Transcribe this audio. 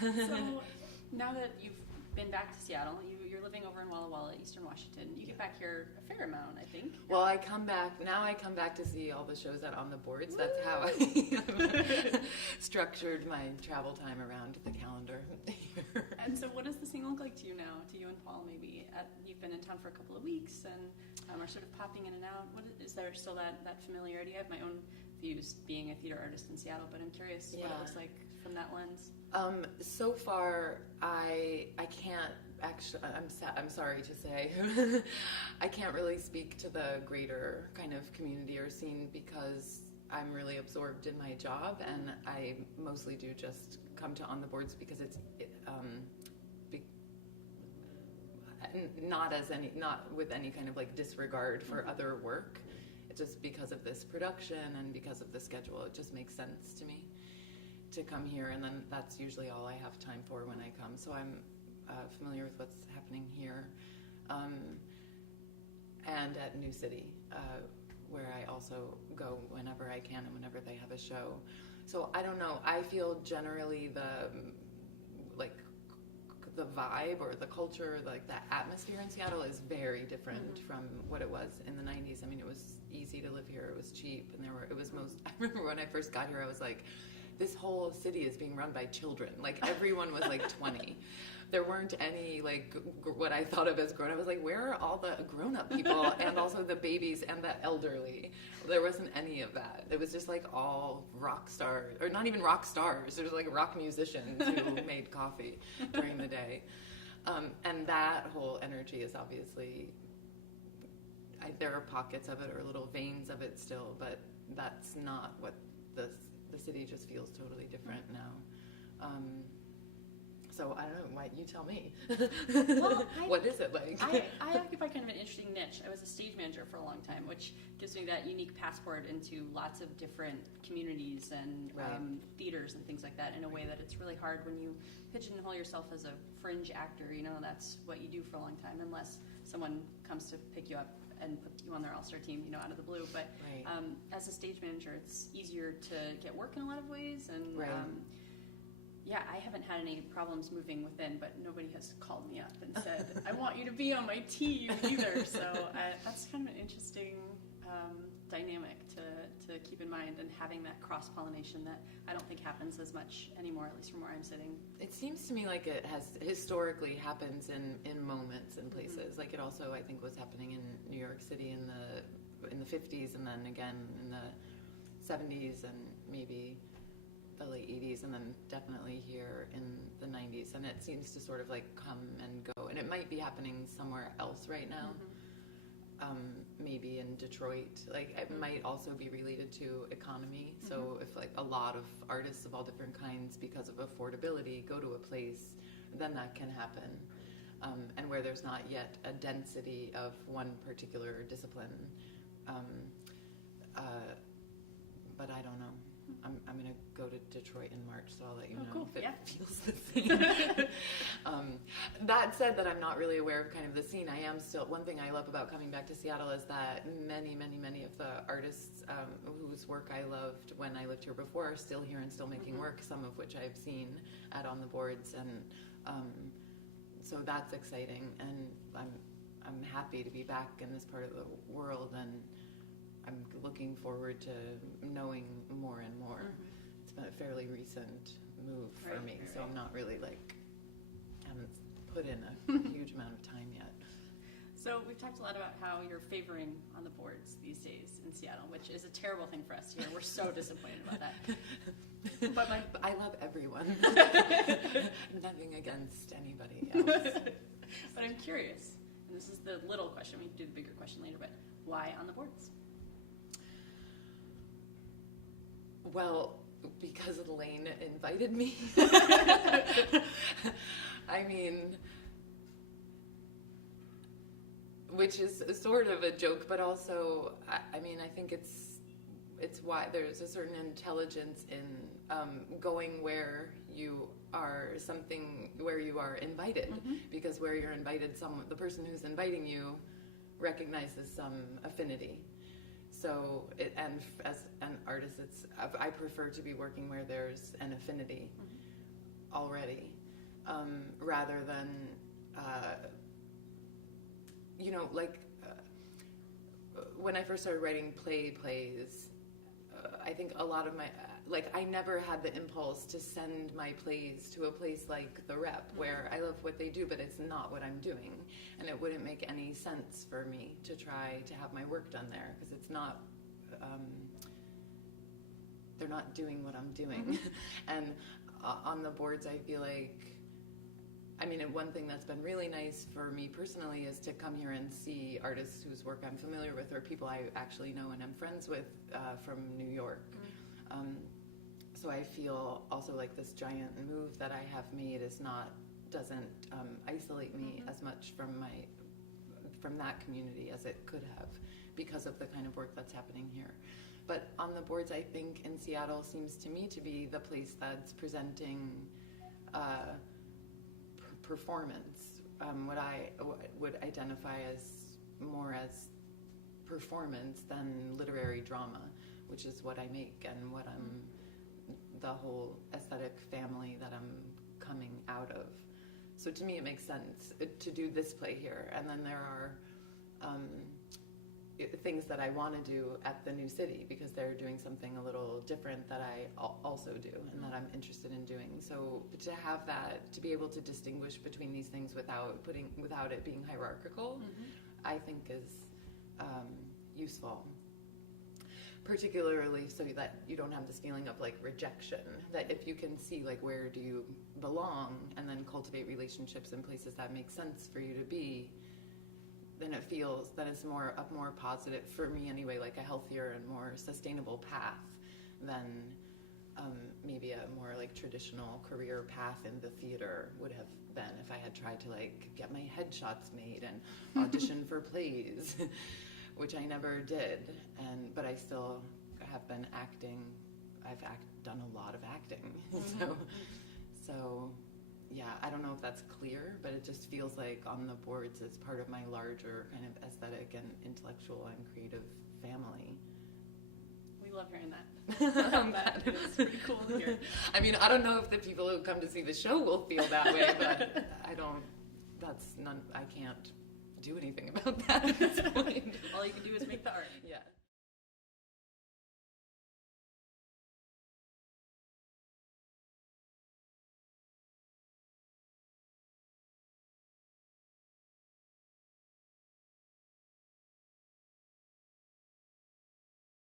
So now that you've been back to Seattle, you're living over in Walla Walla, Eastern Washington. You get back here a fair amount, I think. Well, I come back to see all the shows out on the boards. Woo! That's how I structured my travel time around the calendar here. And so what does the scene look like to you now, to you and Paul maybe? You've been in town for a couple of weeks and are sort of popping in and out. Is there still that familiarity? I have my own views being a theater artist in Seattle, but I'm curious what it looks like from that lens. So far, I can't actually. I'm sorry to say, I can't really speak to the greater kind of community or scene because I'm really absorbed in my job, and I mostly do just come to On the Boards because it's not with any kind of like disregard for other work. It's just because of this production and because of the schedule, it just makes sense to me to come here, and then that's usually all I have time for when I come. So I'm familiar with what's happening here, and at New City, where I also go whenever I can and whenever they have a show. So I don't know. I feel generally the vibe or the culture, like the atmosphere in Seattle is very different from what it was in the 90s. I mean, it was easy to live here. It was cheap, and I remember when I first got here, I was like, this whole city is being run by children. Like, everyone was like 20. There weren't any, like, what I thought of as grown up. I was like, where are all the grown-up people and also the babies and the elderly? There wasn't any of that. It was just like all rock stars, or not even rock stars. There was like rock musicians who made coffee during the day. And that whole energy is obviously, there are pockets of it or little veins of it still, but that's not what the city just feels totally different now. So I don't know, why you tell me. Well, what is it like? I occupy kind of an interesting niche. I was a stage manager for a long time, which gives me that unique passport into lots of different communities and theaters and things like that in a way that it's really hard when you pigeonhole yourself as a fringe actor. You know, that's what you do for a long time, unless someone comes to pick you up and put you on their all-star team, you know, out of the blue. But as a stage manager, it's easier to get work in a lot of ways. And yeah, I haven't had any problems moving within, but nobody has called me up and said, I want you to be on my team either. So that's kind of an interesting dynamic to keep in mind, and having that cross-pollination that I don't think happens as much anymore, at least from where I'm sitting. It seems to me like it has historically happens in moments and places. Like it also, I think, was happening in New York City in the 50s, and then again in the 70s, and maybe the late 80s, and then definitely here in the 90s. And it seems to sort of like come and go. And it might be happening somewhere else right now. Maybe in Detroit. Like it might also be related to economy. So if like a lot of artists of all different kinds, because of affordability, go to a place, then that can happen. And where there's not yet a density of one particular discipline. But I don't know. I'm going to go to Detroit in March, so I'll let you know if it feels the same. That said, that I'm not really aware of kind of the scene. I am still, one thing I love about coming back to Seattle is that many of the artists whose work I loved when I lived here before are still here and still making work, some of which I've seen at On the Boards. And so that's exciting, and I'm happy to be back in this part of the world, and I'm looking forward to knowing more and more. It's been a fairly recent move for me, so I'm not really haven't put in a huge amount of time yet. So we've talked a lot about how you're favoring On the Boards these days in Seattle, which is a terrible thing for us here. We're so disappointed about that. But I love everyone. Nothing against anybody else. But I'm curious, and this is the little question, we can do the bigger question later, but why On the Boards? Well, because Elaine invited me. I mean, which is sort of a joke, but also, I mean, I think it's why there's a certain intelligence in going where you are where you are invited, because where you're invited, the person who's inviting you recognizes some affinity. So, and as an artist, I prefer to be working where there's an affinity already, rather than, like when I first started writing plays, I think a lot of my, I never had the impulse to send my plays to a place like the Rep, where I love what they do, but it's not what I'm doing. And it wouldn't make any sense for me to try to have my work done there, because it's not, they're not doing what I'm doing. And on the boards, I feel like, and one thing that's been really nice for me personally is to come here and see artists whose work I'm familiar with, or people I actually know and I'm friends with from New York. So I feel also like this giant move that I have made doesn't isolate me as much from that community as it could have, because of the kind of work that's happening here. But on the boards, I think in Seattle seems to me to be the place that's presenting performance, what I would identify as more as performance than literary drama, which is what I make and what the whole aesthetic family that I'm coming out of. So to me it makes sense to do this play here, and then there are things that I want to do at the New City, because they're doing something a little different that I also do and that I'm interested in doing. So to have that, to be able to distinguish between these things without it being hierarchical, I think is useful. Particularly so that you don't have this feeling of rejection, that if you can see where do you belong and then cultivate relationships in places that make sense for you to be, then it feels that it's a more positive, for me anyway, a healthier and more sustainable path than maybe a more traditional career path in the theater would have been if I had tried to get my headshots made and audition for plays, which I never did. But I still have been acting. I've done a lot of acting. So yeah, I don't know if that's clear, but it just feels like on the boards it's part of my larger kind of aesthetic and intellectual and creative family. We love hearing that. It's pretty cool to hear. I don't know if the people who come to see the show will feel that way, but I can't do anything about that at this point. All you can do is make the art. Yeah.